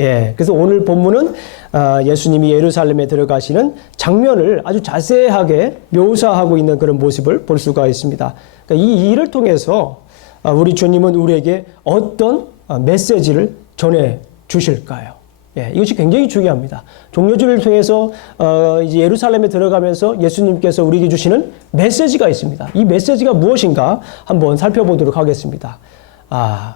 예, 그래서 오늘 본문은 예수님이 예루살렘에 들어가시는 장면을 아주 자세하게 묘사하고 있는 그런 모습을 볼 수가 있습니다. 그러니까 이 일을 통해서 우리 주님은 우리에게 어떤 메시지를 전해 주실까요? 예, 이것이 굉장히 중요합니다. 종려주를 통해서 이제 예루살렘에 들어가면서 예수님께서 우리에게 주시는 메시지가 있습니다. 이 메시지가 무엇인가 한번 살펴보도록 하겠습니다.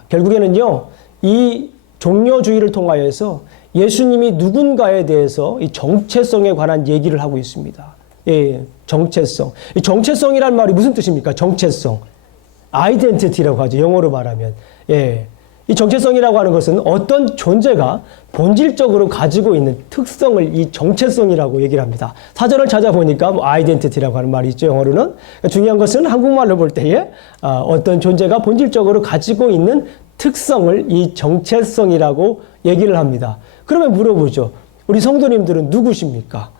결국에는요, 이 종려주의를 통하여서 예수님이 누군가에 대해서 이 정체성에 관한 얘기를 하고 있습니다. 예, 정체성. 이 정체성이란 말이 무슨 뜻입니까? 정체성. 아이덴티티라고 하죠. 영어로 말하면. 예. 이 정체성이라고 하는 것은 어떤 존재가 본질적으로 가지고 있는 특성을 이 정체성이라고 얘기를 합니다. 사전을 찾아보니까 아이덴티티라고 하는 말이 있죠. 영어로는. 그러니까 중요한 것은 한국말로 볼 때에 어떤 존재가 본질적으로 가지고 있는 특성을 이 정체성이라고 얘기를 합니다. 그러면 물어보죠. 우리 성도님들은 누구십니까?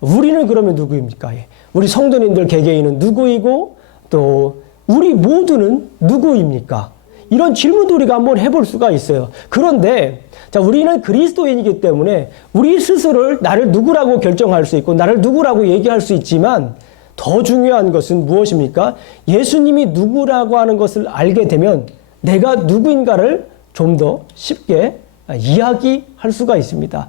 우리는 그러면 누구입니까? 예. 우리 성도님들 개개인은 누구이고 또 우리 모두는 누구입니까? 이런 질문도 우리가 한번 해볼 수가 있어요. 그런데 자, 우리는 그리스도인이기 때문에 우리 스스로를 나를 누구라고 결정할 수 있고 나를 누구라고 얘기할 수 있지만 더 중요한 것은 무엇입니까? 예수님이 누구라고 하는 것을 알게 되면 내가 누구인가를 좀 더 쉽게 이야기할 수가 있습니다.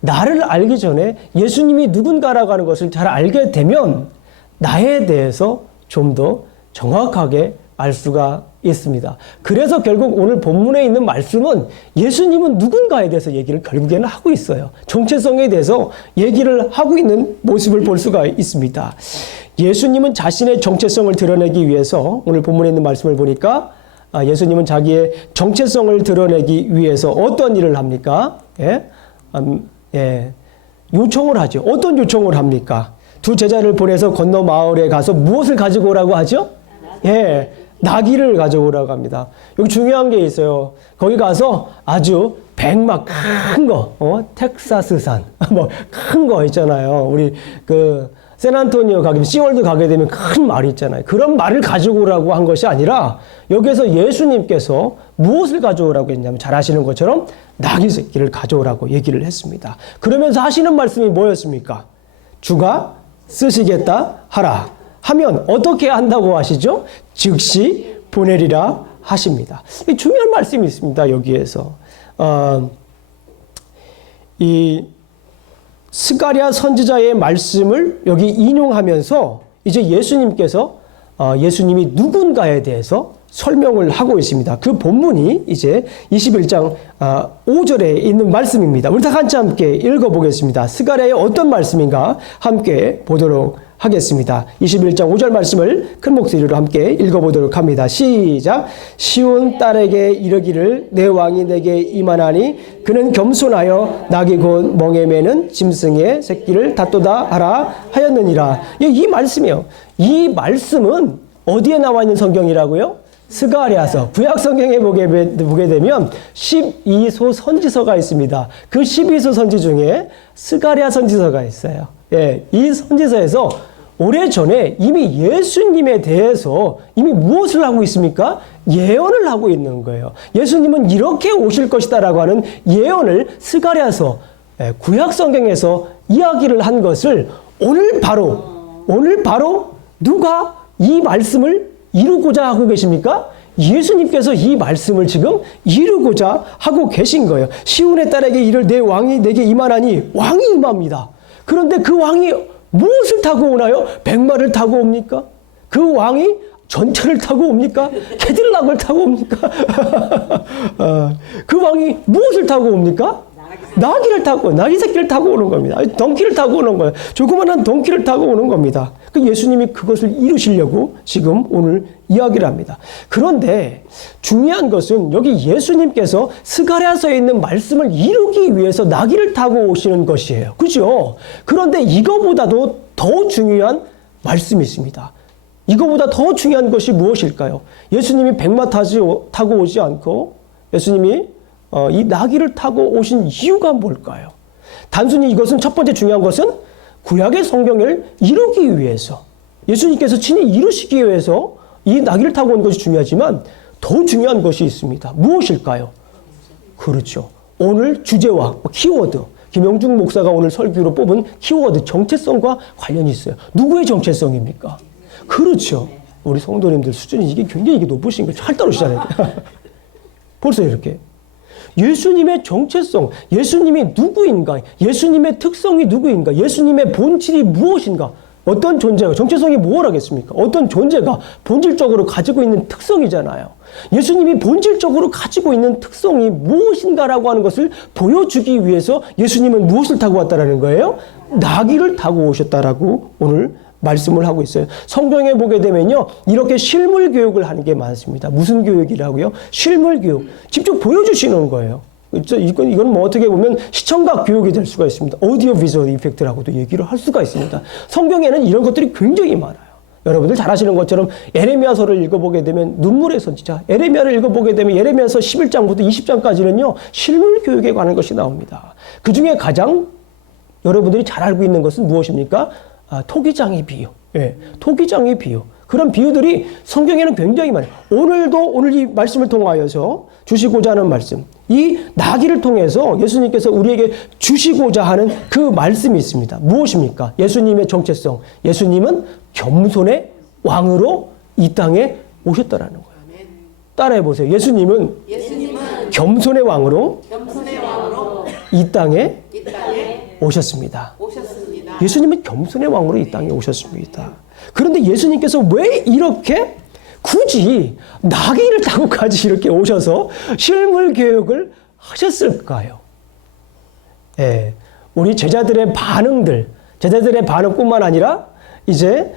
나를 알기 전에 예수님이 누군가라고 하는 것을 잘 알게 되면 나에 대해서 좀 더 정확하게 알 수가 있습니다. 그래서 결국 오늘 본문에 있는 말씀은 예수님은 누군가에 대해서 얘기를 결국에는 하고 있어요. 정체성에 대해서 얘기를 하고 있는 모습을 볼 수가 있습니다. 예수님은 자신의 정체성을 드러내기 위해서 오늘 본문에 있는 말씀을 보니까 예수님은 자기의 정체성을 드러내기 위해서 어떤 일을 합니까? 요청을 하죠. 어떤 요청을 합니까? 두 제자를 보내서 건너 마을에 가서 무엇을 가지고 오라고 하죠? 예, 나귀를 가져오라고 합니다. 여기 중요한 게 있어요. 거기 가서 아주 백막 큰 거, 텍사스산, 뭐 큰 거 있잖아요. 우리 샌안토니오 가게 되면, 시월드 가게 되면 큰 말이 있잖아요. 그런 말을 가지고 오라고 한 것이 아니라 여기서 예수님께서 무엇을 가져오라고 했냐면 잘 아시는 것처럼 나귀 새끼를 가져오라고 얘기를 했습니다. 그러면서 하시는 말씀이 뭐였습니까? 주가 쓰시겠다 하라. 하면 어떻게 한다고 하시죠? 즉시 보내리라 하십니다. 중요한 말씀이 있습니다. 여기에서 이 스가랴 선지자의 말씀을 여기 인용하면서 이제 예수님께서 예수님이 누군가에 대해서 설명을 하고 있습니다. 그 본문이 이제 21장 5절에 있는 말씀입니다. 우리 다 같이 함께 읽어보겠습니다. 스가랴의 어떤 말씀인가 함께 보도록 하겠습니다. 21장 5절 말씀을 큰 목소리로 함께 읽어보도록 합니다. 시작. 시온 딸에게 이르기를 내 왕이 내게 임하나니 그는 겸손하여 낙이 곧 멍에 매는 짐승의 새끼를 다투다 하라 하였느니라. 이 말씀이요. 이 말씀은 어디에 나와 있는 성경이라고요? 스가랴서. 구약 성경에 보게 되면 12소 선지서가 있습니다. 그 12소 선지 중에 스가랴 선지서가 있어요. 예, 이 선지서에서 오래전에 이미 예수님에 대해서 이미 무엇을 하고 있습니까? 예언을 하고 있는 거예요. 예수님은 이렇게 오실 것이다라고 하는 예언을 스가랴서, 구약 성경에서 이야기를 한 것을 오늘 바로 누가 이 말씀을 이루고자 하고 계십니까? 예수님께서 이 말씀을 지금 이루고자 하고 계신 거예요. 시온의 딸에게 이를 내 왕이 내게 임하나니 왕이 임합니다. 그런데 그 왕이 무엇을 타고 오나요? 백마를 타고 옵니까? 그 왕이 전차를 타고 옵니까? 캐딜락을 타고 옵니까? 그 왕이 무엇을 타고 옵니까? 나귀를 타고, 나귀 새끼를 타고 오는 겁니다. 덩키를 타고 오는 거예요. 조그만한 덩키를 타고 오는 겁니다. 예수님이 그것을 이루시려고 지금 오늘 이야기를 합니다. 그런데 중요한 것은 여기 예수님께서 스가랴서에 있는 말씀을 이루기 위해서 나귀를 타고 오시는 것이에요. 그죠? 그런데 이거보다도 더 중요한 말씀이 있습니다. 이거보다 더 중요한 것이 무엇일까요? 예수님이 백마 타고 오지 않고 예수님이 이 나귀를 타고 오신 이유가 뭘까요? 단순히 이것은 첫 번째 중요한 것은 구약의 성경을 이루기 위해서 예수님께서 친히 이루시기 위해서 이 나귀를 타고 온 것이 중요하지만 더 중요한 것이 있습니다. 무엇일까요? 그렇죠. 오늘 주제와 키워드, 김영중 목사가 오늘 설교로 뽑은 키워드 정체성과 관련이 있어요. 누구의 정체성입니까? 그렇죠. 우리 성도님들 수준이 굉장히 높으신 거예요. 잘 따르시잖아요. 벌써 이렇게. 예수님의 정체성, 예수님이 누구인가, 예수님의 특성이 누구인가, 예수님의 본질이 무엇인가, 어떤 존재가, 정체성이 뭘 하겠습니까? 어떤 존재가 본질적으로 가지고 있는 특성이잖아요. 예수님이 본질적으로 가지고 있는 특성이 무엇인가라고 하는 것을 보여주기 위해서 예수님은 무엇을 타고 왔다라는 거예요? 나귀를 타고 오셨다라고 오늘 말씀을 하고 있어요. 성경에 보게 되면요, 이렇게 실물 교육을 하는 게 많습니다. 무슨 교육이라고요? 실물 교육. 직접 보여주시는 거예요. 이건 뭐 어떻게 보면 시청각 교육이 될 수가 있습니다. 오디오 비주얼 이펙트라고도 얘기를 할 수가 있습니다. 성경에는 이런 것들이 굉장히 많아요. 여러분들 잘 아시는 것처럼 에레미야서를 읽어보게 되면 눈물의 선지자, 에레미야를 읽어보게 되면 에레미야서 11장부터 20장까지는요, 실물 교육에 관한 것이 나옵니다. 그 중에 가장 여러분들이 잘 알고 있는 것은 무엇입니까? 토기장의 비유. 예, 토기장의 비유. 그런 비유들이 성경에는 굉장히 많아요. 오늘 이 말씀을 통하여서 주시고자 하는 말씀. 이 나귀를 통해서 예수님께서 우리에게 주시고자 하는 그 말씀이 있습니다. 무엇입니까? 예수님의 정체성. 예수님은 겸손의 왕으로 이 땅에 오셨다라는 거예요. 따라해 보세요. 예수님은 겸손의 왕으로 이 땅에 오셨습니다. 예수님은 겸손의 왕으로 이 땅에 오셨습니다. 그런데 예수님께서 왜 이렇게 굳이 나귀를 타고까지 이렇게 오셔서 실물 교육을 하셨을까요? 예, 우리 제자들의 반응뿐만 아니라 이제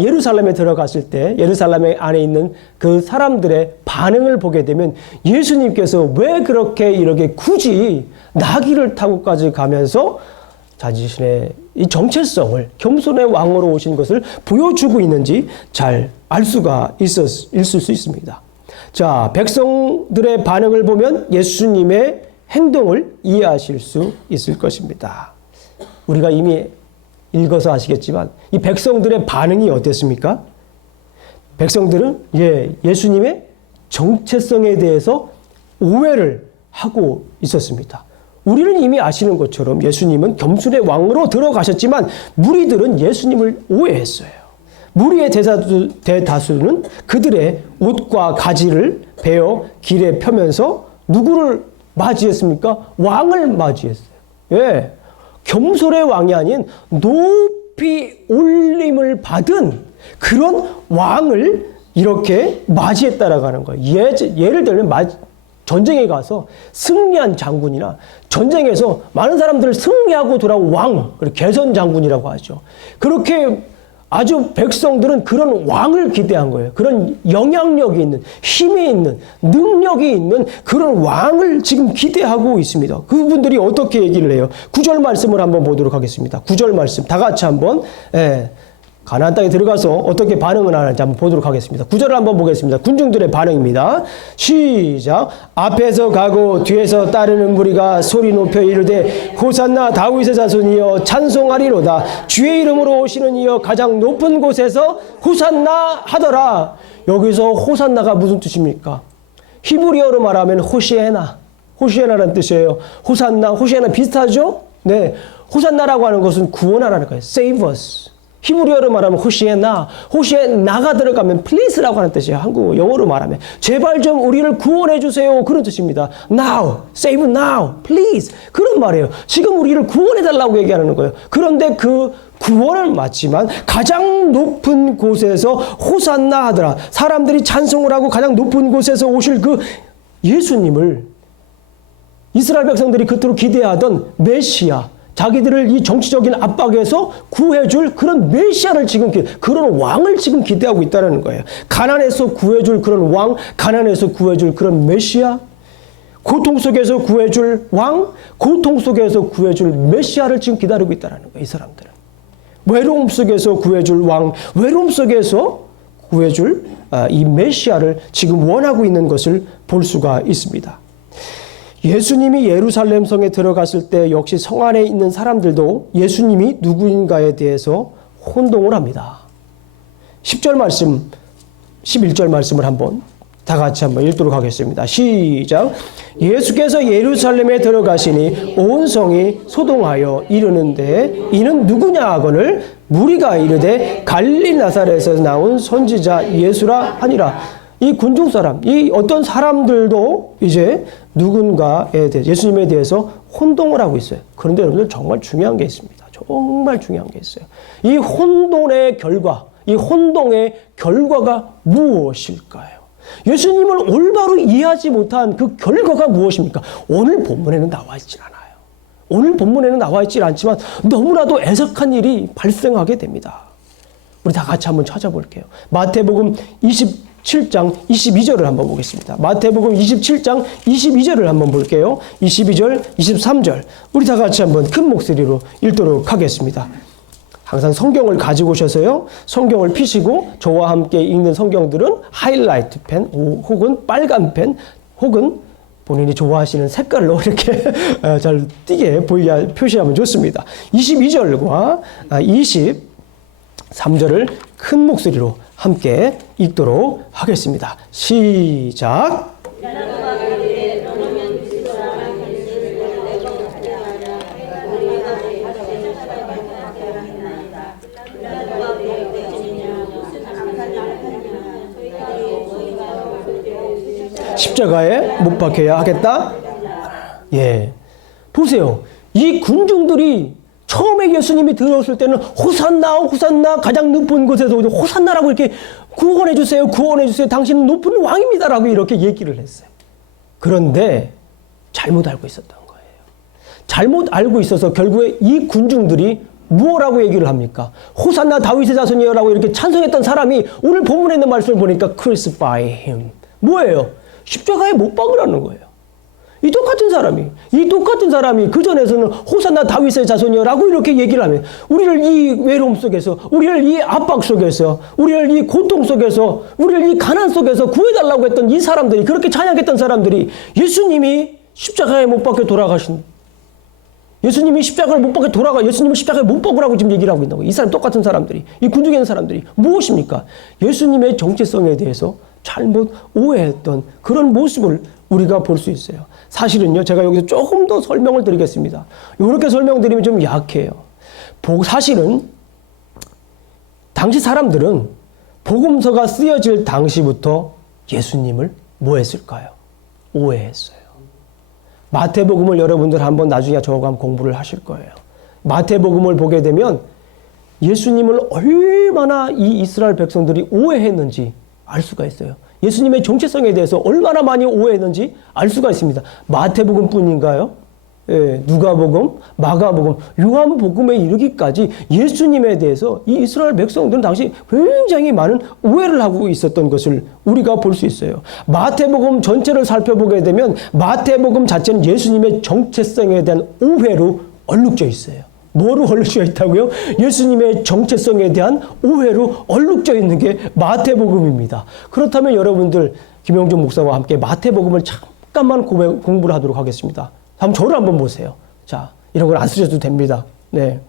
예루살렘에 들어갔을 때 예루살렘 안에 있는 그 사람들의 반응을 보게 되면 예수님께서 왜 그렇게 이렇게 굳이 나귀를 타고까지 가면서 자신의 이 정체성을 겸손의 왕으로 오신 것을 보여주고 있는지 잘 알 수가 있을 수 있습니다. 자, 백성들의 반응을 보면 예수님의 행동을 이해하실 수 있을 것입니다. 우리가 이미 읽어서 아시겠지만 이 백성들의 반응이 어땠습니까? 백성들은 예수님의 정체성에 대해서 오해를 하고 있었습니다. 우리는 이미 아시는 것처럼 예수님은 겸손의 왕으로 들어가셨지만 무리들은 예수님을 오해했어요. 무리의 대다수는 그들의 옷과 가지를 베어 길에 펴면서 누구를 맞이했습니까? 왕을 맞이했어요. 예, 겸손의 왕이 아닌 높이 올림을 받은 그런 왕을 이렇게 맞이했다라고 하는 거예요. 예를 들면 전쟁에 가서 승리한 장군이나 전쟁에서 많은 사람들을 승리하고 돌아온 왕, 개선 장군이라고 하죠. 그렇게 아주 백성들은 그런 왕을 기대한 거예요. 그런 영향력이 있는, 힘이 있는, 능력이 있는 그런 왕을 지금 기대하고 있습니다. 그분들이 어떻게 얘기를 해요? 9절 말씀을 한번 보도록 하겠습니다. 9절 말씀 다 같이 한번 가나안 땅에 들어가서 어떻게 반응을 하는지 한번 보도록 하겠습니다. 9절을 한번 보겠습니다. 군중들의 반응입니다. 시작. 앞에서 가고 뒤에서 따르는 무리가 소리 높여 이르되 호산나 다윗의 자손이여 찬송하리로다. 주의 이름으로 오시는 이여 가장 높은 곳에서 호산나 하더라. 여기서 호산나가 무슨 뜻입니까? 히브리어로 말하면 호시에나라는 뜻이에요. 호시에나 비슷하죠? 네, 호산나라고 하는 것은 구원하라는 거예요. Save us. 히브리어로 말하면 호시에나가 들어가면 please라고 하는 뜻이에요. 영어로 말하면 제발 좀 우리를 구원해 주세요. 그런 뜻입니다. Now, save now, please. 그런 말이에요. 지금 우리를 구원해 달라고 얘기하는 거예요. 그런데 그 구원을 맞지만 가장 높은 곳에서 호산나 하더라. 사람들이 찬송을 하고 가장 높은 곳에서 오실 그 예수님을 이스라엘 백성들이 그토록 기대하던 메시아, 자기들을 이 정치적인 압박에서 구해줄 그런 메시아를 지금, 그런 왕을 지금 기대하고 있다는 거예요. 가난에서 구해줄 그런 왕, 가난에서 구해줄 그런 메시아, 고통 속에서 구해줄 왕, 고통 속에서 구해줄 메시아를 지금 기다리고 있다는 거예요. 이 사람들은. 외로움 속에서 구해줄 왕, 외로움 속에서 구해줄 이 메시아를 지금 원하고 있는 것을 볼 수가 있습니다. 예수님이 예루살렘 성에 들어갔을 때 역시 성 안에 있는 사람들도 예수님이 누구인가에 대해서 혼동을 합니다. 10절 말씀, 11절 말씀을 한번 다 같이 한번 읽도록 하겠습니다. 시작. 예수께서 예루살렘에 들어가시니 온 성이 소동하여 이르는데 이는 누구냐 하거늘 무리가 이르되 갈릴리 나사렛에서 나온 선지자 예수라 하니라. 이 군중 사람, 이 어떤 사람들도 이제 누군가에 대해 예수님에 대해서 혼동을 하고 있어요. 그런데 여러분들 정말 중요한 게 있습니다. 정말 중요한 게 있어요. 이 혼돈의 결과, 이 혼동의 결과가 무엇일까요? 예수님을 올바로 이해하지 못한 그 결과가 무엇입니까? 오늘 본문에는 나와 있질 않아요. 오늘 본문에는 나와 있질 않지만 너무나도 애석한 일이 발생하게 됩니다. 우리 다 같이 한번 찾아볼게요. 마태복음 27장 22절을 한번 보겠습니다. 마태복음 27장 22절을 한번 볼게요. 22절, 23절. 우리 다 같이 한번 큰 목소리로 읽도록 하겠습니다. 항상 성경을 가지고 오셔서요. 성경을 피시고 저와 함께 읽는 성경들은 하이라이트 펜 혹은 빨간 펜 혹은 본인이 좋아하시는 색깔로 이렇게 잘 띄게 표시하면 좋습니다. 22절과 23절을 큰 목소리로 함께 읽도록 하겠습니다. 시작. 십자가에 못 박혀야 하겠다? 예. 보세요. 이 군중들이 처음에 예수님이 들어왔을 때는 호산나, 호산나, 가장 높은 곳에서 호산나라고 이렇게 구원해주세요, 구원해주세요. 당신은 높은 왕입니다라고 이렇게 얘기를 했어요. 그런데 잘못 알고 있었던 거예요. 잘못 알고 있어서 결국에 이 군중들이 무엇라고 얘기를 합니까? 호산나 다윗의 자손이여라고 이렇게 찬송했던 사람이 오늘 본문에 있는 말씀을 보니까 crucify him. 뭐예요? 십자가에 못 박으라는 거예요. 이 똑같은 사람이 그전에서는 호산나 다윗의 자손이여라고 이렇게 얘기를 하면 우리를 이 외로움 속에서, 우리를 이 압박 속에서, 우리를 이 고통 속에서, 우리를 이 가난 속에서 구해달라고 했던 이 사람들이, 그렇게 찬양했던 사람들이 예수님이 십자가에 못 박혀 돌아가신, 예수님이 십자가를 못 박혀 예수님을 십자가에 못 박으라고 지금 얘기를 하고 있는 거예요. 이 사람 똑같은 사람들이, 이 군중에 있는 사람들이 무엇입니까? 예수님의 정체성에 대해서 잘못 오해했던 그런 모습을 우리가 볼 수 있어요. 사실은요, 제가 여기서 조금 더 설명을 드리겠습니다. 이렇게 설명드리면 좀 약해요. 사실은 당시 사람들은 복음서가 쓰여질 당시부터 예수님을 뭐 했을까요? 오해했어요. 마태복음을 여러분들 한번 나중에 저하고 한번 공부를 하실 거예요. 마태복음을 보게 되면 예수님을 얼마나 이 이스라엘 백성들이 오해했는지 알 수가 있어요. 예수님의 정체성에 대해서 얼마나 많이 오해했는지 알 수가 있습니다. 마태복음 뿐인가요? 예, 누가복음, 마가복음, 요한복음에 이르기까지 예수님에 대해서 이 이스라엘 백성들은 당시 굉장히 많은 오해를 하고 있었던 것을 우리가 볼 수 있어요. 마태복음 전체를 살펴보게 되면 마태복음 자체는 예수님의 정체성에 대한 오해로 얼룩져 있어요. 뭐로 얼룩져 있다고요? 예수님의 정체성에 대한 오해로 얼룩져 있는 게 마태복음입니다. 그렇다면 여러분들 김영준 목사와 함께 마태복음을 잠깐만 공부를 하도록 하겠습니다. 저를 한번 보세요. 자, 이런 걸 안 쓰셔도 됩니다. 네.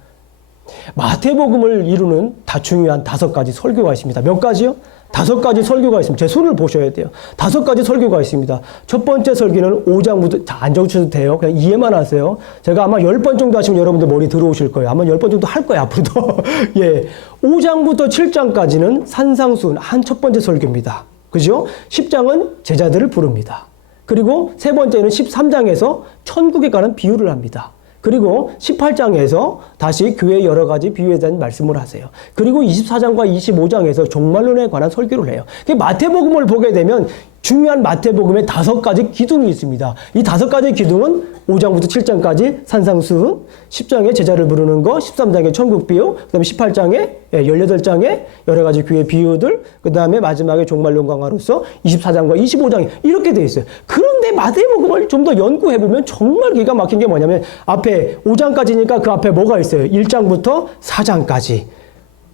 마태복음을 이루는 다 중요한 5가지 설교가 있습니다. 몇 가지요? 5가지 설교가 있습니다. 제 손을 보셔야 돼요. 5가지 설교가 있습니다. 첫 번째 설교는 5장부터, 안 적으셔도 돼요. 그냥 이해만 하세요. 제가 아마 10번 정도 하시면 여러분들 머리 들어오실 거예요. 아마 10번 정도 할 거예요, 앞으로도. 예. 5장부터 7장까지는 산상수훈, 한 첫 번째 설교입니다. 그죠? 10장은 제자들을 부릅니다. 그리고 세 번째는 13장에서 천국에 관한 비유를 합니다. 그리고 18장에서 다시 교회의 여러 가지 비유에 대한 말씀을 하세요. 그리고 24장과 25장에서 종말론에 관한 설교를 해요. 마태복음을 보게 되면 중요한 마태복음의 5가지 기둥이 있습니다. 이 5가지 기둥은 5장부터 7장까지 산상수훈, 10장에 제자를 부르는 거, 13장에 천국 비유, 그 다음에 18장에 18장에 여러 가지 교회 비유들, 그 다음에 마지막에 종말론 강화로서 24장과 25장이 이렇게 되어 있어요. 그런데 마태복음을 좀 더 연구해보면 정말 기가 막힌 게 뭐냐면 앞에 5장까지니까 그 앞에 뭐가 있어요? 1장부터 4장까지.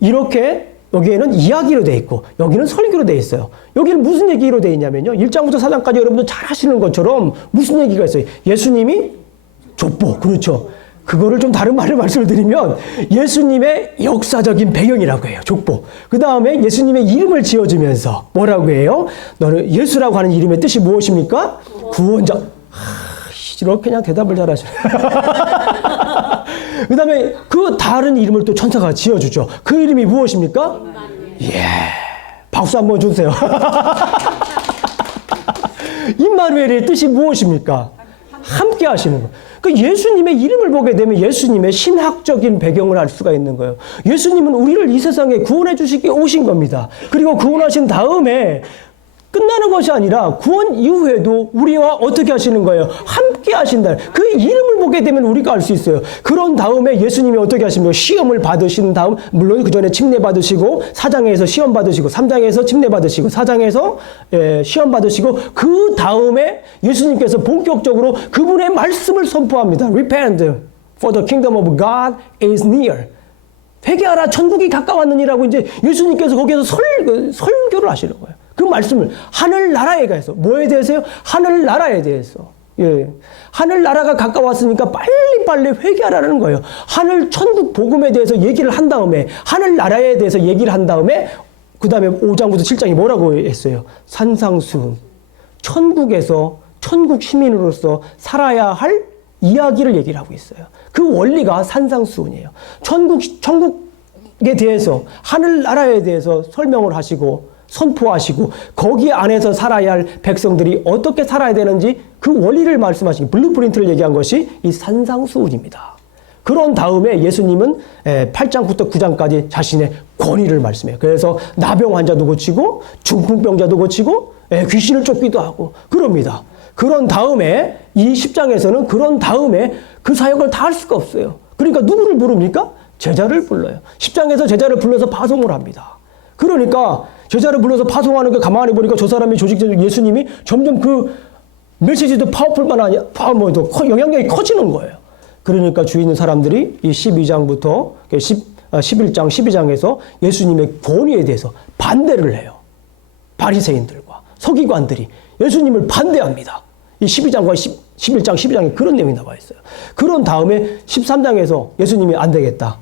이렇게 여기에는 이야기로 돼 있고 여기는 설교로 돼 있어요. 여기는 무슨 얘기로 돼 있냐면요. 1장부터 4장까지 여러분들 잘 아시는 것처럼 무슨 얘기가 있어요? 예수님이 족보, 그렇죠. 그거를 좀 다른 말을 말씀을 드리면 예수님의 역사적인 배경이라고 해요. 족보. 그 다음에 예수님의 이름을 지어주면서 뭐라고 해요? 너는 예수라고 하는 이름의 뜻이 무엇입니까? 구원자. 이렇게 그냥 대답을 잘하시네. 그 다음에 그 다른 이름을 또 천사가 지어주죠. 그 이름이 무엇입니까? 예. 박수 한번 주세요. 임마누엘의 뜻이 무엇입니까? 함께 하시는 거. 그 예수님의 이름을 보게 되면 예수님의 신학적인 배경을 알 수가 있는 거예요. 예수님은 우리를 이 세상에 구원해 주시기 오신 겁니다. 그리고 구원하신 다음에 끝나는 것이 아니라 구원 이후에도 우리와 어떻게 하시는 거예요? 함께 하신다. 그 이름을 보게 되면 우리가 알 수 있어요. 그런 다음에 예수님이 어떻게 하십니까? 시험을 받으신 다음, 물론 그 전에 침례 받으시고 4장에서 시험 받으시고 3장에서 침례 받으시고 4장에서 시험 받으시고 그 다음에 예수님께서 본격적으로 그분의 말씀을 선포합니다. Repent, for the kingdom of God is near. 회개하라, 천국이 가까웠느니라고 이제 예수님께서 거기에서 설교를 하시는 거예요. 그 말씀을 하늘나라에 대해서 뭐에 대해서요? 하늘나라에 대해서. 예. 하늘나라가 가까웠으니까 빨리빨리 회개하라는 거예요. 하늘 천국 복음에 대해서 얘기를 한 다음에 하늘나라에 대해서 얘기를 한 다음에 그 다음에 5장부터 7장이 뭐라고 했어요? 산상수훈. 천국에서 천국 시민으로서 살아야 할 이야기를 얘기를 하고 있어요. 그 원리가 산상수훈이에요. 천국에 대해서 하늘나라에 대해서 설명을 하시고 선포하시고 거기 안에서 살아야 할 백성들이 어떻게 살아야 되는지 그 원리를 말씀하시고 블루프린트를 얘기한 것이 이 산상수훈입니다. 그런 다음에 예수님은 8장부터 9장까지 자신의 권위를 말씀해요. 그래서 나병 환자도 고치고 중풍병자도 고치고 귀신을 쫓기도 하고 그럽니다. 그런 다음에 이 10장에서는 그런 다음에 그 사역을 다 할 수가 없어요. 그러니까 누구를 부릅니까? 제자를 불러요. 10장에서 제자를 불러서 파송을 합니다. 그러니까 제자를 불러서 파송하는 게 가만히 보니까 저 사람이 조직적으로 예수님이 점점 그 메시지도 파워풀만 아니야, 영향력이 커지는 거예요. 그러니까 주위 있는 사람들이 이 12장부터 11장, 12장에서 예수님의 권위에 대해서 반대를 해요. 바리새인들과 서기관들이 예수님을 반대합니다. 이 12장과 11장, 12장에 그런 내용이 나와 있어요. 그런 다음에 13장에서 예수님이 안 되겠다.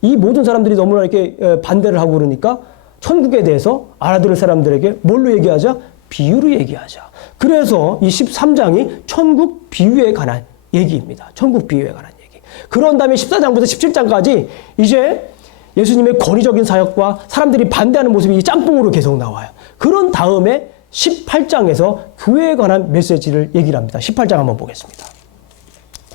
이 모든 사람들이 너무나 이렇게 반대를 하고 그러니까 천국에 대해서 알아들을 사람들에게 뭘로 얘기하자? 비유로 얘기하자. 그래서 이 13장이 천국 비유에 관한 얘기입니다. 천국 비유에 관한 얘기. 그런 다음에 14장부터 17장까지 이제 예수님의 권위적인 사역과 사람들이 반대하는 모습이 짬뽕으로 계속 나와요. 그런 다음에 18장에서 교회에 관한 메시지를 얘기를 합니다. 18장 한번 보겠습니다.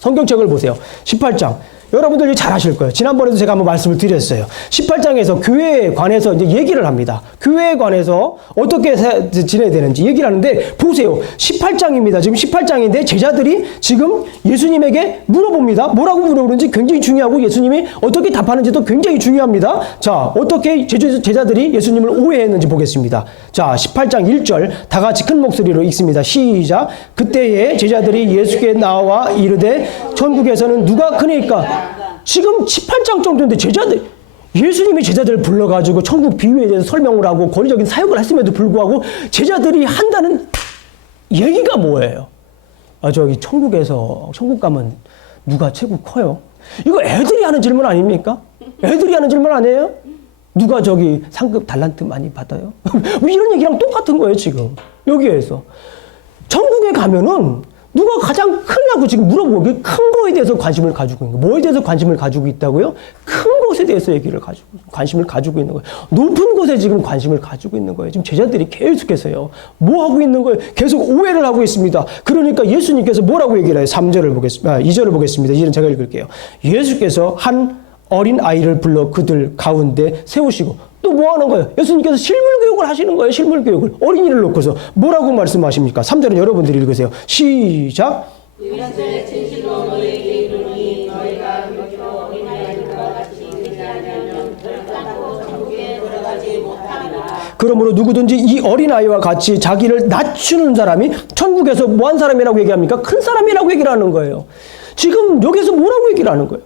성경책을 보세요. 18장. 여러분들이 잘 아실 거예요. 지난번에도 제가 한번 말씀을 드렸어요. 18장에서 교회에 관해서 이제 얘기를 합니다. 교회에 관해서 어떻게 지내야 되는지 얘기를 하는데 보세요. 18장입니다. 지금 18장인데 제자들이 지금 예수님에게 물어봅니다. 뭐라고 물어보는지 굉장히 중요하고 예수님이 어떻게 답하는지도 굉장히 중요합니다. 자, 어떻게 제자들이 예수님을 오해했는지 보겠습니다. 자, 18장 1절 다 같이 큰 목소리로 읽습니다. 시작. 그때에 제자들이 예수께 나와 이르되 천국에서는 누가 크니까? 지금 18장 정도인데 예수님이 제자들을 불러가지고 천국 비유에 대해서 설명을 하고 권위적인 사역을 했음에도 불구하고 제자들이 한다는 얘기가 뭐예요? 천국 가면 누가 최고 커요? 이거 애들이 하는 질문 아닙니까? 애들이 하는 질문 아니에요? 누가 상급 달란트 많이 받아요? 뭐 이런 얘기랑 똑같은 거예요, 지금. 여기에서. 천국에 가면은 누가 가장 크냐고 지금 물어보고 큰 거에 대해서 관심을 가지고 있는 거예요. 뭐에 대해서 관심을 가지고 있다고요? 큰 것에 대해서 관심을 가지고 있는 거예요. 높은 것에 지금 관심을 가지고 있는 거예요. 지금 제자들이 계속해서요. 뭐 하고 있는 거예요? 계속 오해를 하고 있습니다. 그러니까 예수님께서 뭐라고 얘기를 해요? 3절을 보겠습니다. 2절을 보겠습니다. 이제는 제가 읽을게요. 예수께서 한 어린 아이를 불러 그들 가운데 세우시고 또 뭐 하는 거예요? 예수님께서 실물교육을 하시는 거예요. 실물교육을. 어린이를 놓고서 뭐라고 말씀하십니까? 3절은 여러분들이 읽으세요. 시작. 진실로 너희에게 이르노니 너희가 곁으로 어린아이들과 같이 되지 않으면 결단코 천국에 들어가지 못하리라. 그러므로 누구든지 이 어린아이와 같이 자기를 낮추는 사람이 천국에서 뭐한 사람이라고 얘기합니까? 큰 사람이라고 얘기를 하는 거예요. 지금 여기서 뭐라고 얘기를 하는 거예요?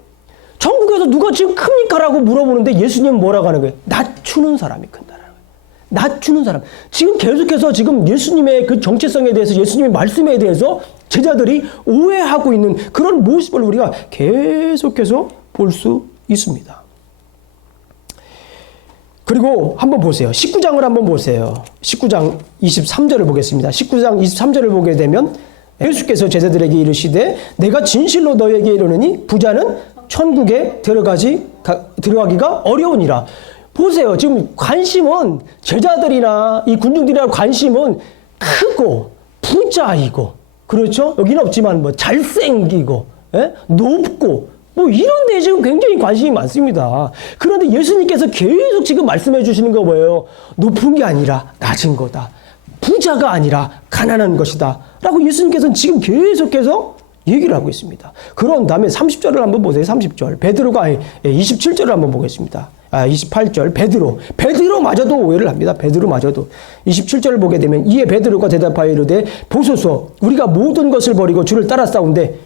천국에서 누가 지금 큽니까? 라고 물어보는데 예수님은 뭐라고 하는 거예요? 낮추는 사람이 큰다라는 거예요. 낮추는 사람. 지금 계속해서 지금 예수님의 그 정체성에 대해서, 예수님의 말씀에 대해서 제자들이 오해하고 있는 그런 모습을 우리가 계속해서 볼 수 있습니다. 그리고 한번 보세요. 19장을 한번 보세요. 19장 23절을 보겠습니다. 19장 23절을 보게 되면 예수께서 제자들에게 이르시되 내가 진실로 너에게 이르노니 부자는 천국에 들어가기가 어려우니라. 보세요. 지금 관심은 제자들이나 이 군중들이나 관심은 크고 부자이고, 그렇죠? 여기는 없지만 뭐 잘생기고, 높고, 뭐 이런 데 지금 굉장히 관심이 많습니다. 그런데 예수님께서 계속 지금 말씀해 주시는 거 뭐예요? 높은 게 아니라 낮은 거다. 부자가 아니라 가난한 것이다. 라고 예수님께서는 지금 계속해서 얘기를 하고 있습니다. 그런 다음에 30절을 한번 보세요. 30절. 베드로가 27절을 한번 보겠습니다. 28절. 베드로마저도 오해를 합니다. 베드로마저도. 27절을 보게 되면 이에 베드로가 대답하여 이르되 보소서 우리가 모든 것을 버리고 주를 따라 싸운데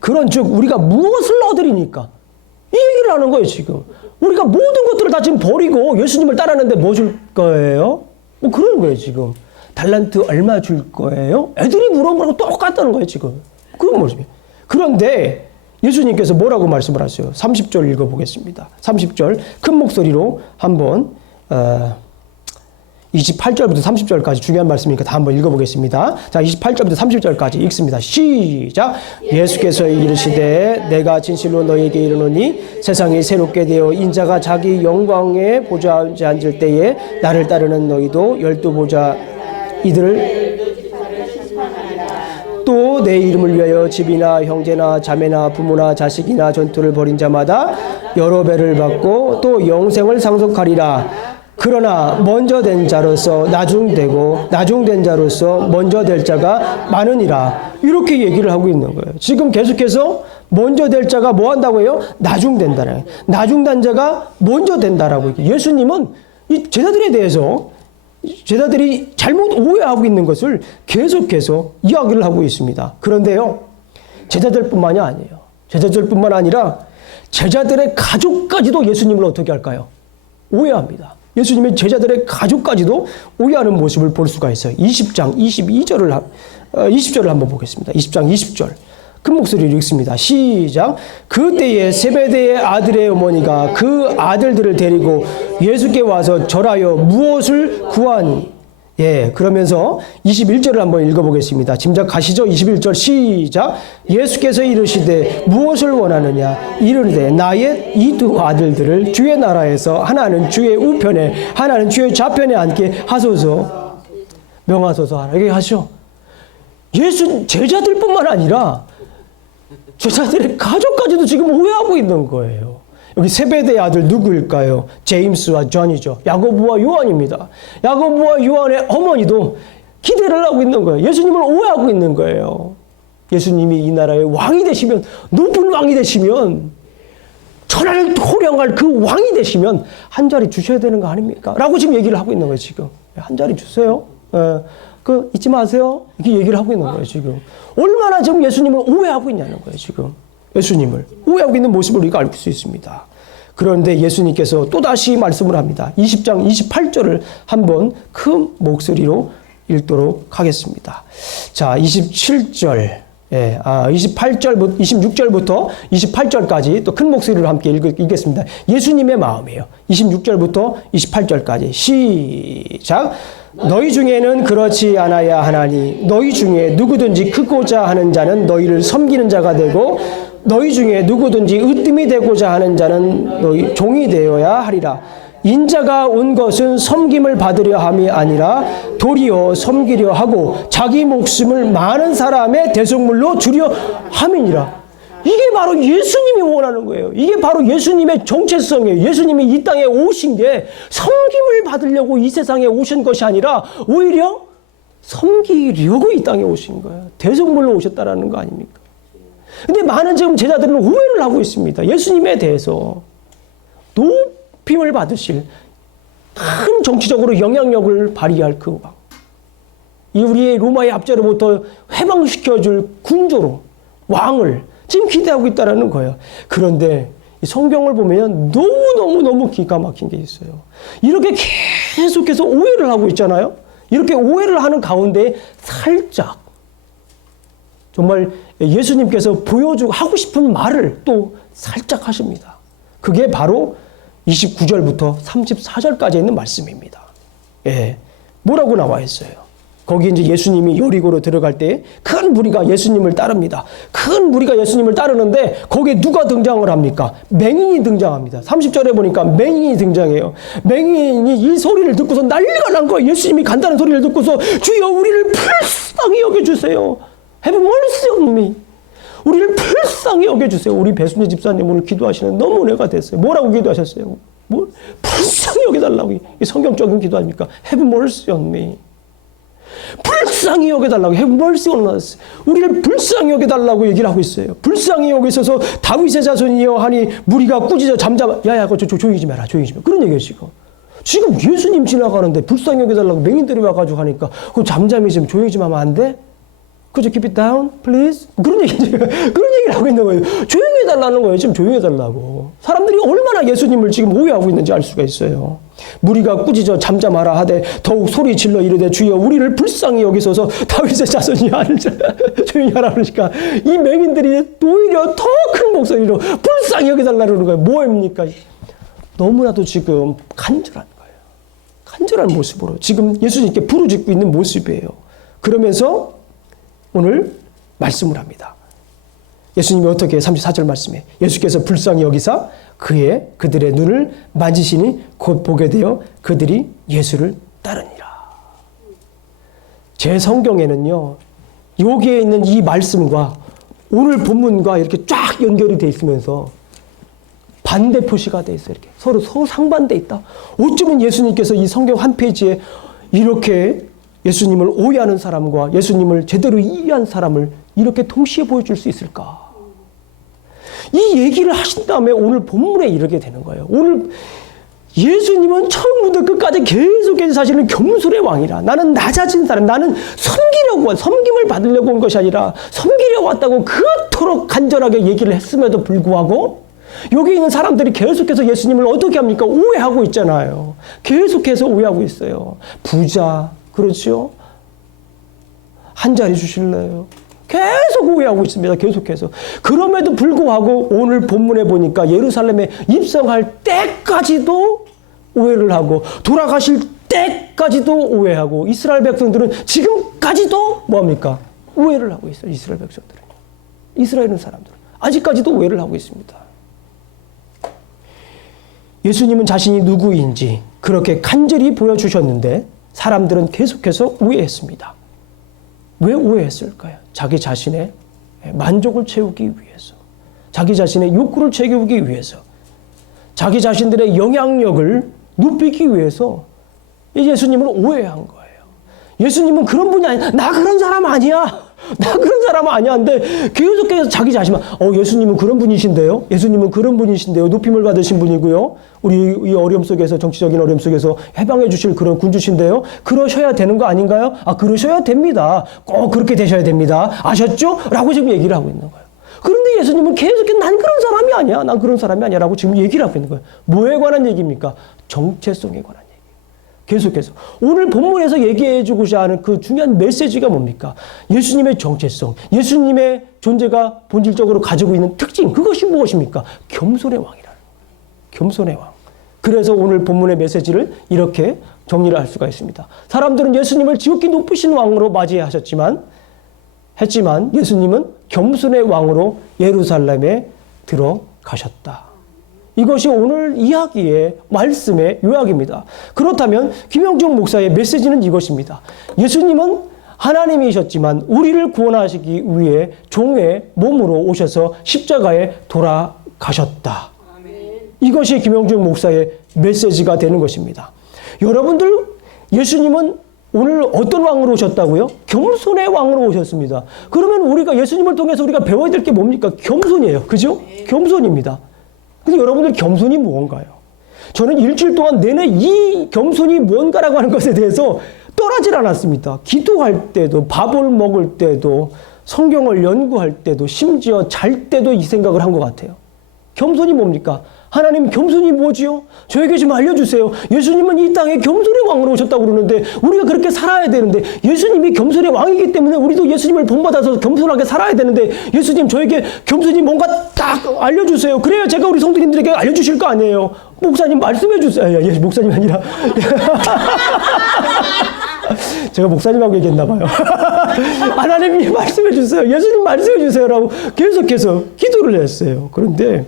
그런즉 우리가 무엇을 얻으리니까? 이 얘기를 하는 거예요, 지금. 우리가 모든 것들을 다 지금 버리고 예수님을 따르는데 뭐 줄 거예요? 뭐 그런 거예요, 지금. 달란트 얼마 줄 거예요? 애들이 물어보는 거랑 똑같다는 거예요, 지금. 그런 모습이에요. 그런데 예수님께서 뭐라고 말씀을 하세요? 30절 읽어보겠습니다. 30절 큰 목소리로 한번 28절부터 30절까지 중요한 말씀이니까 다 한번 읽어보겠습니다. 자, 28절부터 30절까지 읽습니다. 시작! 예수께서 이르시되 내가 진실로 너희에게 이르노니 세상이 새롭게 되어 인자가 자기 영광의 보좌에 앉을 때에 나를 따르는 너희도 12보좌 이들을 또 내 이름을 위하여 집이나 형제나 자매나 부모나 자식이나 전투를 벌인 자마다 여러 배를 받고 또 영생을 상속하리라. 그러나 먼저 된 자로서 나중된 자로서 먼저 될 자가 많으니라. 이렇게 얘기를 하고 있는 거예요. 지금 계속해서 먼저 될 자가 뭐 한다고 해요? 나중된다라고. 나중된 자가 먼저 된다라고. 예수님은 이 제자들에 대해서 제자들이 잘못 오해하고 있는 것을 계속해서 이야기를 하고 있습니다. 그런데요, 제자들뿐만이 아니에요. 제자들뿐만 아니라 제자들의 가족까지도 예수님을 어떻게 할까요? 오해합니다. 예수님의 제자들의 가족까지도 오해하는 모습을 볼 수가 있어요. 20장 20절을 한번 보겠습니다. 20장 20절. 큰 목소리로 읽습니다. 시작. 그때에 세베대의 아들의 어머니가 그 아들들을 데리고 예수께 와서 절하여 무엇을 구하니? 예, 그러면서 21절을 한번 읽어보겠습니다. 짐작하시죠? 21절 시작. 예수께서 이르시되 무엇을 원하느냐? 이르되 나의 이 두 아들들을 주의 나라에서 하나는 주의 우편에 하나는 주의 좌편에 앉게 하소서. 명하소서 하라. 이렇게 하시오. 예수 제자들뿐만 아니라 제자들의 가족까지도 지금 오해하고 있는 거예요. 여기 세베대의 아들 누구일까요? 제임스와 존이죠. 야고보와 요한입니다. 야고보와 요한의 어머니도 기대를 하고 있는 거예요. 예수님을 오해하고 있는 거예요. 예수님이 이 나라의 왕이 되시면, 높은 왕이 되시면, 천하를 호령할 그 왕이 되시면 한 자리 주셔야 되는 거 아닙니까? 라고 지금 얘기를 하고 있는 거예요, 지금. 한 자리 주세요. 잊지 마세요. 이렇게 얘기를 하고 있는 거예요, 지금. 얼마나 지금 예수님을 오해하고 있냐는 거예요, 지금. 예수님을 오해하고 있는 모습을 우리가 알 수 있습니다. 그런데 예수님께서 또다시 말씀을 합니다. 20장 28절을 한번 큰 목소리로 읽도록 하겠습니다. 자, 27절, 26절부터 28절까지 또 큰 목소리로 함께 읽겠습니다. 예수님의 마음이에요. 26절부터 28절까지 시작. 너희 중에는 그렇지 않아야 하나니 너희 중에 누구든지 크고자 하는 자는 너희를 섬기는 자가 되고 너희 중에 누구든지 으뜸이 되고자 하는 자는 너희 종이 되어야 하리라. 인자가 온 것은 섬김을 받으려 함이 아니라 도리어 섬기려 하고 자기 목숨을 많은 사람의 대속물로 주려 함이니라. 이게 바로 예수님이 원하는 거예요. 이게 바로 예수님의 정체성이에요. 예수님이 이 땅에 오신 게 섬김을 받으려고 이 세상에 오신 것이 아니라 오히려 섬기려고 이 땅에 오신 거예요. 대속물로 오셨다라는 거 아닙니까? 근데 많은 지금 제자들은 오해를 하고 있습니다. 예수님에 대해서 높임을 받으실 큰 정치적으로 영향력을 발휘할 그 왕, 이 우리의 로마의 압제로부터 해방시켜줄 군조로 왕을 지금 기대하고 있다는 거예요. 그런데 이 성경을 보면 너무너무 기가 막힌 게 있어요. 이렇게 계속해서 오해를 하고 있잖아요. 이렇게 오해를 하는 가운데 살짝 정말 예수님께서 보여주고 하고 싶은 말을 또 살짝 하십니다. 그게 바로 29절부터 34절까지 있는 말씀입니다. 예, 뭐라고 나와 있어요? 거기 이제 예수님이 여리고로 들어갈 때 큰 무리가 예수님을 따릅니다. 큰 무리가 예수님을 따르는데 거기에 누가 등장을 합니까? 맹인이 등장합니다. 30절에 보니까 맹인이 등장해요. 맹인이 이 소리를 듣고서 난리가 난 거예요. 예수님이 간다는 소리를 듣고서 주여 우리를 불쌍히 여겨주세요. Have mercy on me. 우리를 불쌍히 여겨주세요. 우리 배순재 집사님 오늘 기도하시는 너무 은혜가 됐어요. 뭐라고 기도하셨어요? 불쌍히 여겨달라고. 이 성경적인 기도 아닙니까? Have mercy on me. 불쌍히 여겨달라고. Have mercy on us. 우리를 불쌍히 여겨달라고 얘기를 하고 있어요. 불쌍히 여기셔서 다윗의 자손이여 하니 무리가 꾸짖어 잠잠. 야야, 그거 조용히 좀 해라. 조용히 좀 해라. 그런 얘기예요 지금. 지금 예수님 지나가는데 불쌍히 여겨달라고 맹인들이 와가지고 하니까 그거 잠잠히 좀 조용히 좀 하면 안 돼? Could you keep it down, please? 그런 얘기를 하고 있는 거예요. 조용히 해달라는 거예요. 지금 조용히 해달라고. 사람들이 얼마나 예수님을 지금 오해하고 있는지 알 수가 있어요. 무리가 꾸짖어 잠잠하라 하되 더욱 소리 질러 이르되 주여 우리를 불쌍히 여기소서 다윗의 자손이 조용히 하라 그러니까 이 맹인들이 오히려 더 큰 목소리로 불쌍히 여기달라는 거예요. 뭐입니까? 너무나도 지금 간절한 거예요. 간절한 모습으로 지금 예수님께 부르짖고 있는 모습이에요. 그러면서 오늘 말씀을 합니다. 예수님이 어떻게 34절 말씀에 예수께서 불쌍히 여기사 그들의 눈을 만지시니 곧 보게 되어 그들이 예수를 따르니라. 제 성경에는요, 여기에 있는 이 말씀과 오늘 본문과 이렇게 쫙 연결이 돼 있으면서 반대 표시가 돼 있어요. 이렇게 서로 상반돼 있다. 어쩌면 예수님께서 이 성경 한 페이지에 이렇게 예수님을 오해하는 사람과 예수님을 제대로 이해한 사람을 이렇게 동시에 보여줄 수 있을까? 이 얘기를 하신 다음에 오늘 본문에 이르게 되는 거예요. 오늘 예수님은 처음부터 끝까지 계속해서 사실은 겸손의 왕이라. 나는 낮아진 사람, 나는 섬김을 받으려고 온 것이 아니라 섬기려고 왔다고 그토록 간절하게 얘기를 했음에도 불구하고 여기 있는 사람들이 계속해서 예수님을 어떻게 합니까? 오해하고 있잖아요. 계속해서 오해하고 있어요. 부자, 그렇죠? 한 자리 주실래요? 계속 오해하고 있습니다. 계속해서. 그럼에도 불구하고 오늘 본문에 보니까 예루살렘에 입성할 때까지도 오해를 하고 돌아가실 때까지도 오해하고 이스라엘 백성들은 지금까지도 뭐합니까? 오해를 하고 있어요. 이스라엘 백성들은. 이스라엘 사람들은. 아직까지도 오해를 하고 있습니다. 예수님은 자신이 누구인지 그렇게 간절히 보여주셨는데 사람들은 계속해서 오해했습니다. 왜 오해했을까요? 자기 자신의 만족을 채우기 위해서, 자기 자신의 욕구를 채우기 위해서, 자기 자신들의 영향력을 높이기 위해서 예수님을 오해한 거예요. 예수님은 그런 분이 아니야. 나 그런 사람 아니야. 나 그런 사람 아니야. 근데 계속해서 자기 자신만 예수님은 그런 분이신데요. 예수님은 그런 분이신데요. 높임을 받으신 분이고요. 우리 이 어려움 속에서 정치적인 어려움 속에서 해방해 주실 그런 군주신데요. 그러셔야 되는 거 아닌가요? 그러셔야 됩니다. 꼭 그렇게 되셔야 됩니다. 아셨죠? 라고 지금 얘기를 하고 있는 거예요. 그런데 예수님은 계속해서 난 그런 사람이 아니야. 난 그런 사람이 아니야. 라고 지금 얘기를 하고 있는 거예요. 뭐에 관한 얘기입니까? 정체성에 관한 얘기. 계속해서 오늘 본문에서 얘기해 주고자 하는 그 중요한 메시지가 뭡니까? 예수님의 정체성, 예수님의 존재가 본질적으로 가지고 있는 특징, 그것이 무엇입니까? 겸손의 왕이라는 거예요. 겸손의 왕. 그래서 오늘 본문의 메시지를 이렇게 정리를 할 수가 있습니다. 사람들은 예수님을 지극히 높으신 왕으로 맞이하셨지만 예수님은 겸손의 왕으로 예루살렘에 들어가셨다. 이것이 오늘 이야기의 말씀의 요약입니다. 그렇다면 김영중 목사의 메시지는 이것입니다. 예수님은 하나님이셨지만 우리를 구원하시기 위해 종의 몸으로 오셔서 십자가에 돌아가셨다. 이것이 김영중 목사의 메시지가 되는 것입니다. 여러분들, 예수님은 오늘 어떤 왕으로 오셨다고요? 겸손의 왕으로 오셨습니다. 그러면 우리가 예수님을 통해서 우리가 배워야 될 게 뭡니까? 겸손이에요. 그죠? 겸손입니다. 근데 여러분들 겸손이 무언가요? 저는 일주일 동안 내내 이 겸손이 뭔가라고 하는 것에 대해서 떠나질 않았습니다. 기도할 때도, 밥을 먹을 때도, 성경을 연구할 때도, 심지어 잘 때도 이 생각을 한 것 같아요. 겸손이 뭡니까? 하나님, 겸손이 뭐지요? 저에게 좀 알려주세요. 예수님은 이 땅에 겸손의 왕으로 오셨다고 그러는데 우리가 그렇게 살아야 되는데, 예수님이 겸손의 왕이기 때문에 우리도 예수님을 본받아서 겸손하게 살아야 되는데, 예수님 저에게 겸손이 뭔가 딱 알려주세요. 그래야 제가 우리 성도님들에게 알려주실 거 아니에요. 목사님 말씀해 주세요. 예, 목사님이 아니라 제가 목사님하고 얘기했나 봐요. 하나님이 말씀해 주세요. 예수님 말씀해 주세요라고 계속해서 기도를 했어요. 그런데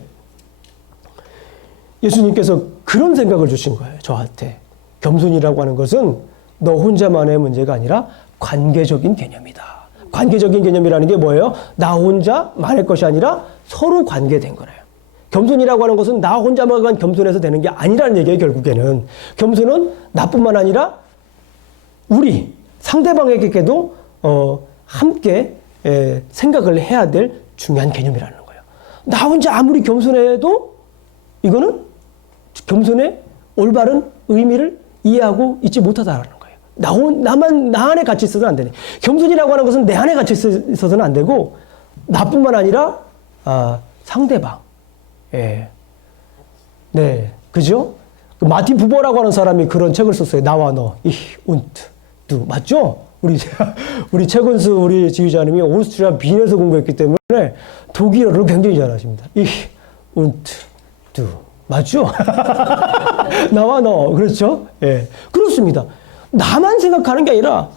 예수님께서 그런 생각을 주신 거예요. 저한테. 겸손이라고 하는 것은 너 혼자만의 문제가 아니라 관계적인 개념이다. 관계적인 개념이라는 게 뭐예요? 나 혼자만의 것이 아니라 서로 관계된 거래요. 겸손이라고 하는 것은 나 혼자만 겸손해서 되는 게 아니라는 얘기예요. 결국에는 겸손은 나뿐만 아니라 우리 상대방에게도 함께 생각을 해야 될 중요한 개념이라는 거예요. 나 혼자 아무리 겸손해도 이거는 겸손의 올바른 의미를 이해하고 있지 못하다라는 거예요. 나 안에 갇혀 있어서는 안 되네. 겸손이라고 하는 것은 내 안에 갇혀 있어서는 안 되고, 나뿐만 아니라 상대방. 예. 네, 그죠? 그 마틴 부버라고 하는 사람이 그런 책을 썼어요. 나와 너, ich und du. 맞죠? 우리 최근수 우리 지휘자님이 오스트리아 빈에서 공부했기 때문에 독일어를 굉장히 잘하십니다. ich und du. 맞죠? 나와 너. 그렇죠? 예. 그렇습니다. 나만 생각하는 게 아니라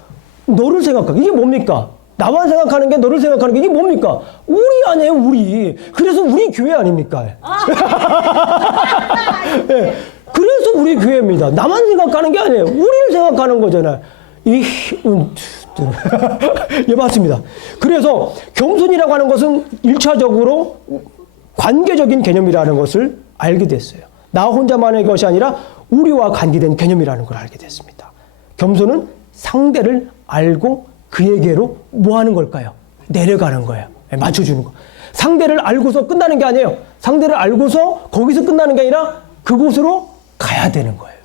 너를 생각하고. 이게 뭡니까? 나만 생각하는 게, 너를 생각하는 게 이게 뭡니까? 우리 아니에요, 우리. 그래서 우리 교회 아닙니까? 예. 그래서 우리 교회입니다. 나만 생각하는 게 아니에요. 우리를 생각하는 거잖아요. ich und du. 예, 맞습니다. 그래서 겸손이라고 하는 것은 1차적으로 관계적인 개념이라는 것을 알게 됐어요. 나 혼자만의 것이 아니라 우리와 관계된 개념이라는 걸 알게 됐습니다. 겸손은 상대를 알고 그에게로 뭐 하는 걸까요? 내려가는 거예요. 맞춰주는 거. 상대를 알고서 끝나는 게 아니에요. 상대를 알고서 거기서 끝나는 게 아니라 그곳으로 가야 되는 거예요.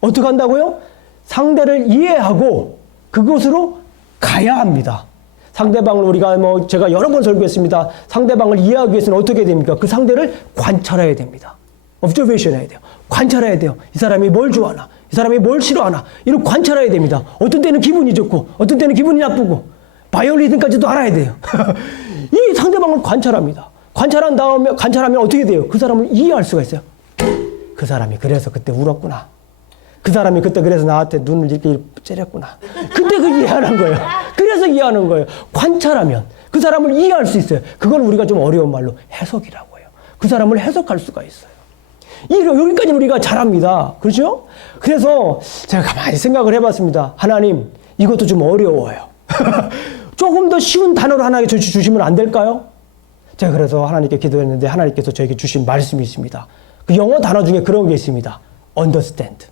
어떻게 한다고요? 상대를 이해하고 그곳으로 가야 합니다. 상대방을 우리가 제가 여러 번 설교했습니다. 상대방을 이해하기 위해서는 어떻게 됩니까? 그 상대를 관찰해야 됩니다. observation 해야 돼요. 관찰해야 돼요. 이 사람이 뭘 좋아하나? 이 사람이 뭘 싫어하나? 이걸 관찰해야 됩니다. 어떤 때는 기분이 좋고, 어떤 때는 기분이 나쁘고, 바이올리즘까지도 알아야 돼요. 이 상대방을 관찰합니다. 관찰하면 어떻게 돼요? 그 사람을 이해할 수가 있어요. 그 사람이 그래서 그때 울었구나. 그 사람이 그때 그래서 나한테 눈을 이렇게 째렸구나. 그때 그 이해하는 거예요. 그래서 이해하는 거예요. 관찰하면 그 사람을 이해할 수 있어요. 그걸 우리가 좀 어려운 말로 해석이라고 해요. 그 사람을 해석할 수가 있어요. 여기까지는 우리가 잘합니다. 그렇죠? 그래서 제가 가만히 생각을 해봤습니다. 하나님, 이것도 좀 어려워요. 조금 더 쉬운 단어를 하나 주시면 안 될까요? 제가 그래서 하나님께 기도했는데 하나님께서 저에게 주신 말씀이 있습니다. 그 영어 단어 중에 그런 게 있습니다. understand.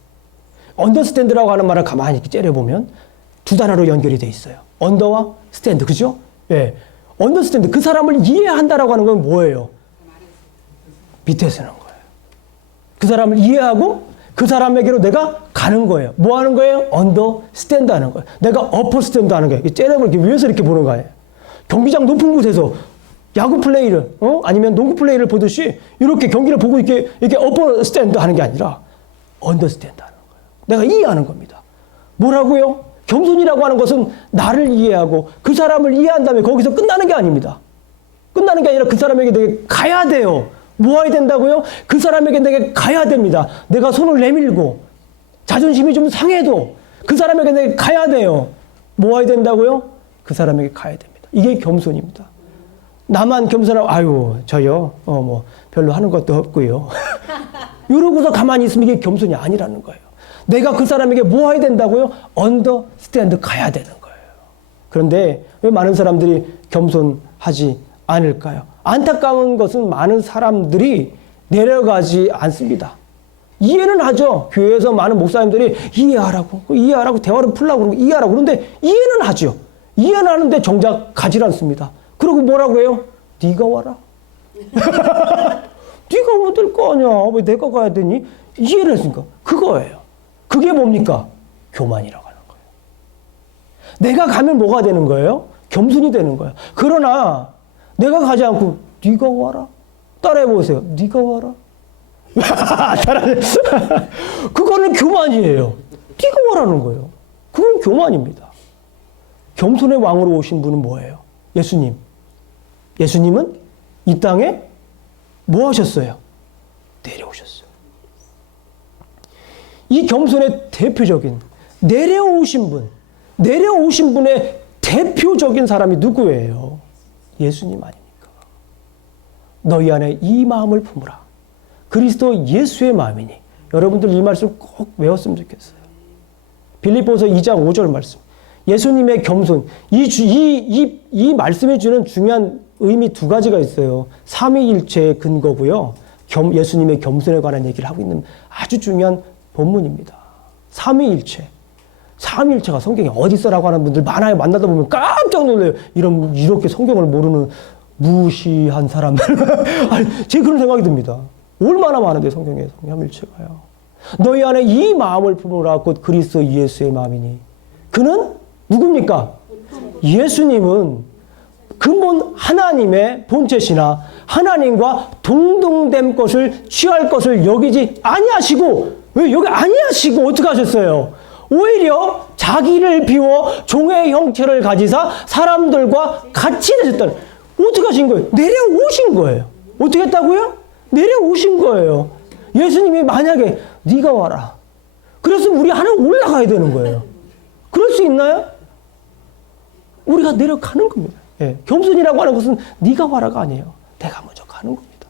understand라고 하는 말을 가만히 이렇게 째려보면 두 단어로 연결이 돼 있어요. under와 stand. 그죠? 예. understand. 그 사람을 이해한다라고 하는 건 뭐예요? 밑에 쓰는 거예요. 그 사람을 이해하고 그 사람에게로 내가 가는 거예요. 뭐 하는 거예요? understand 하는 거예요. 내가 upper stand 하는 거예요. 째려보면 이렇게 위에서 이렇게 보는 거예요. 경기장 높은 곳에서 야구 플레이를, 아니면 농구 플레이를 보듯이 이렇게 경기를 보고 이렇게 upper stand 하는 게 아니라 understand 하는 거예요. 내가 이해하는 겁니다. 뭐라고요? 겸손이라고 하는 것은 나를 이해하고 그 사람을 이해한 다음에 거기서 끝나는 게 아닙니다. 끝나는 게 아니라 그 사람에게 내게 가야 돼요. 뭐 해야 된다고요? 그 사람에게 내게 가야 됩니다. 내가 손을 내밀고 자존심이 좀 상해도 그 사람에게 내게 가야 돼요. 뭐 해야 된다고요? 그 사람에게 가야 됩니다. 이게 겸손입니다. 나만 겸손하고 아유 저요 뭐 별로 하는 것도 없고요. 이러고서 가만히 있으면 이게 겸손이 아니라는 거예요. 내가 그 사람에게 뭐 해야 된다고요? understand 가야 되는 거예요. 그런데 왜 많은 사람들이 겸손하지 않을까요? 안타까운 것은 많은 사람들이 내려가지 않습니다. 이해는 하죠. 교회에서 많은 목사님들이 이해하라고 대화를 풀라고 그러고 이해하라고 그런데 이해는 하죠. 이해는 하는데 정작 가지 않습니다. 그러고 뭐라고 해요? 네가 와라. 네가 와야 될 거 아니야. 왜 내가 가야 되니? 이해를 했으니까. 그거예요. 그게 뭡니까? 교만이라고 하는 거예요. 내가 가면 뭐가 되는 거예요? 겸손이 되는 거예요. 그러나 내가 가지 않고 네가 와라. 따라해보세요. 네가 와라. 그거는 교만이에요. 네가 와라는 거예요. 그건 교만입니다. 겸손의 왕으로 오신 분은 뭐예요? 예수님. 예수님은 이 땅에 뭐 하셨어요? 내려오셨어요. 이 겸손의 대표적인 내려오신 분의 대표적인 사람이 누구예요? 예수님 아닙니까? 너희 안에 이 마음을 품으라. 그리스도 예수의 마음이니. 여러분들 이 말씀 꼭 외웠으면 좋겠어요. 빌립보서 2장 5절 말씀. 예수님의 겸손. 이 말씀이 주는 중요한 의미 두 가지가 있어요. 삼위일체의 근거고요. 예수님의 겸손에 관한 얘기를 하고 있는 아주 중요한 본문입니다. 삼위일체. 삼위일체가 성경에 어디 있어라고 하는 분들 많아요. 만나다 보면 깜짝 놀라요. 이렇게 성경을 모르는 무시한 사람들. 제 그런 생각이 듭니다. 얼마나 많은데 성경에 삼위일체가요. 너희 안에 이 마음을 품으라 곧 그리스도 예수의 마음이니. 그는 누굽니까? 예수님은 근본 하나님의 본체시나 하나님과 동등된 것을 취할 것을 여기지 아니하시고, 왜 여기 아니하시고 어떻게 하셨어요? 오히려 자기를 비워 종의 형체를 가지사 사람들과 같이 되셨다는. 어떻게 하신 거예요? 내려오신 거예요. 어떻게 했다고요? 내려오신 거예요. 예수님이 만약에 네가 와라. 그래서 우리 하나 올라가야 되는 거예요. 그럴 수 있나요? 우리가 내려가는 겁니다. 예. 겸손이라고 하는 것은 네가 와라가 아니에요. 내가 먼저 가는 겁니다.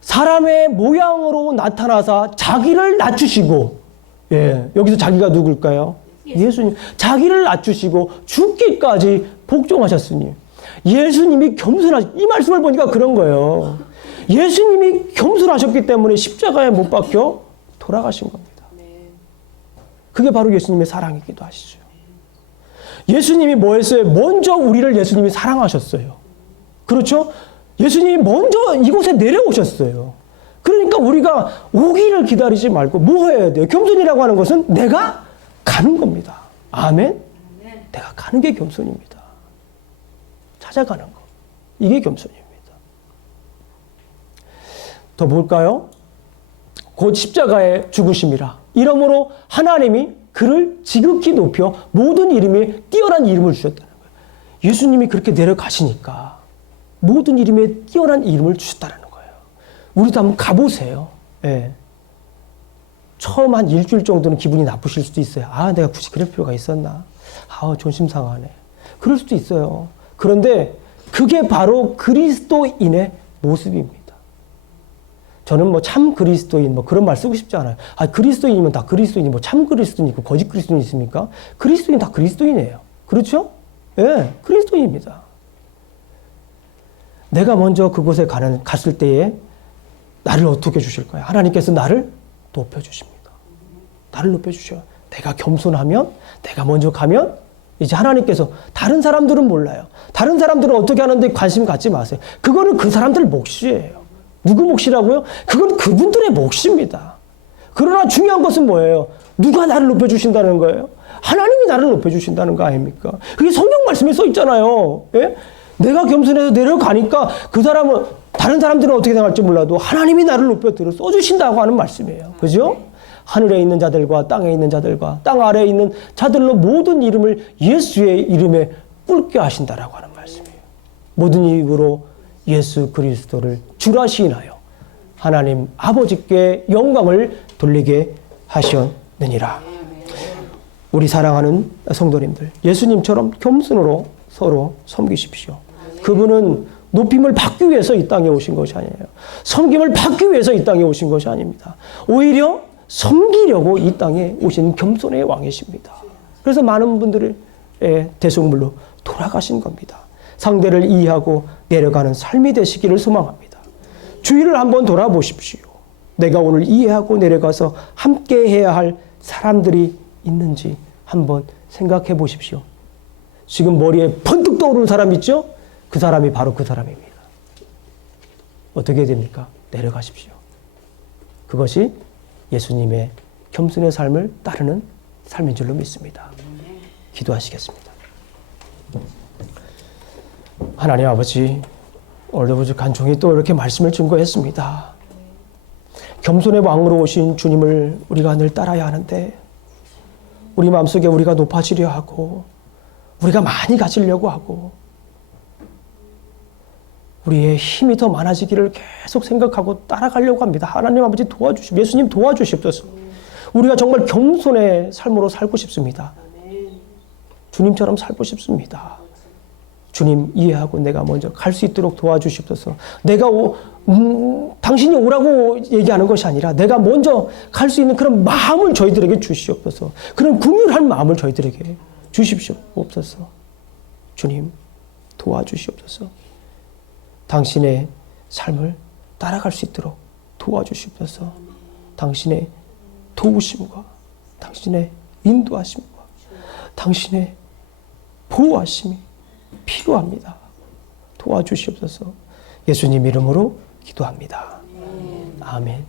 사람의 모양으로 나타나사 자기를 낮추시고, 예. 여기서 자기가 누굴까요? 예수님. 자기를 낮추시고 죽기까지 복종하셨으니. 예수님이 이 말씀을 보니까 그런 거예요. 예수님이 겸손하셨기 때문에 십자가에 못 박혀 돌아가신 겁니다. 그게 바로 예수님의 사랑이기도 하시죠. 예수님이 뭐 했어요? 먼저 우리를 예수님이 사랑하셨어요. 그렇죠? 예수님이 먼저 이곳에 내려오셨어요. 그러니까 우리가 오기를 기다리지 말고 뭐 해야 돼요? 겸손이라고 하는 것은 내가 가는 겁니다. 아멘? 내가 가는 게 겸손입니다. 찾아가는 거. 이게 겸손입니다. 더 볼까요? 곧 십자가의 죽으심이라. 이러므로 하나님이 그를 지극히 높여 모든 이름에 뛰어난 이름을 주셨다는 거예요. 예수님이 그렇게 내려가시니까 모든 이름에 뛰어난 이름을 주셨다는 거예요. 우리도 한번 가보세요. 예. 처음 한 일주일 정도는 기분이 나쁘실 수도 있어요. 아, 내가 굳이 그럴 필요가 있었나? 아, 존심 상하네. 그럴 수도 있어요. 그런데 그게 바로 그리스도인의 모습입니다. 저는 뭐 참 그리스도인 뭐 그런 말 쓰고 싶지 않아요. 아, 그리스도인이면 다 그리스도인이 뭐 참 그리스도인 있고 거짓 그리스도인 있습니까? 그리스도인 다 그리스도인이에요. 그렇죠? 예, 네, 그리스도인입니다. 내가 먼저 그곳에 갔을 때에 나를 어떻게 주실까요? 하나님께서 나를 높여주십니다. 나를 높여주셔요. 내가 겸손하면, 내가 먼저 가면 이제 하나님께서, 다른 사람들은 몰라요. 다른 사람들은 어떻게 하는데 관심 갖지 마세요. 그거는 그 사람들 몫이에요. 누구 몫이라고요? 그건 그분들의 몫입니다. 그러나 중요한 것은 뭐예요? 누가 나를 높여주신다는 거예요? 하나님이 나를 높여주신다는 거 아닙니까? 그게 성경 말씀에 써 있잖아요. 예? 내가 겸손해서 내려가니까 그 사람은, 다른 사람들은 어떻게 생각할지 몰라도 하나님이 나를 높여 들어 써주신다고 하는 말씀이에요. 그죠? 하늘에 있는 자들과 땅에 있는 자들과 땅 아래에 있는 자들로 모든 이름을 예수의 이름에 뿔게 하신다라고 하는 말씀이에요. 모든 이름으로 예수 그리스도를 주라 시인하여 하나님 아버지께 영광을 돌리게 하셨느니라. 우리 사랑하는 성도님들, 예수님처럼 겸손으로 서로 섬기십시오. 그분은 높임을 받기 위해서 이 땅에 오신 것이 아니에요. 섬김을 받기 위해서 이 땅에 오신 것이 아닙니다. 오히려 섬기려고 이 땅에 오신 겸손의 왕이십니다. 그래서 많은 분들의 대속물로 돌아가신 겁니다. 상대를 이해하고 내려가는 삶이 되시기를 소망합니다. 주위를 한번 돌아보십시오. 내가 오늘 이해하고 내려가서 함께 해야 할 사람들이 있는지 한번 생각해 보십시오. 지금 머리에 번뜩 떠오르는 사람 있죠? 그 사람이 바로 그 사람입니다. 어떻게 됩니까? 내려가십시오. 그것이 예수님의 겸손의 삶을 따르는 삶인 줄로 믿습니다. 기도하시겠습니다. 하나님 아버지, 오늘도 부족한 종이 또 이렇게 말씀을 증거했습니다. 겸손의 왕으로 오신 주님을 우리가 늘 따라야 하는데 우리 마음속에 우리가 높아지려 하고 우리가 많이 가지려고 하고 우리의 힘이 더 많아지기를 계속 생각하고 따라가려고 합니다. 하나님 아버지 도와주시고 예수님 도와주시옵소서. 우리가 정말 겸손의 삶으로 살고 싶습니다. 주님처럼 살고 싶습니다. 주님 이해하고 내가 먼저 갈 수 있도록 도와주시옵소서. 내가 당신이 오라고 얘기하는 것이 아니라 내가 먼저 갈 수 있는 그런 마음을 저희들에게 주시옵소서. 그런 긍휼한 마음을 저희들에게 주십시옵소서. 주님 도와주시옵소서. 당신의 삶을 따라갈 수 있도록 도와주시옵소서. 당신의 도우심과 당신의 인도하심과 당신의 보호하심이 필요합니다. 도와주시옵소서. 예수님 이름으로 기도합니다. 아멘.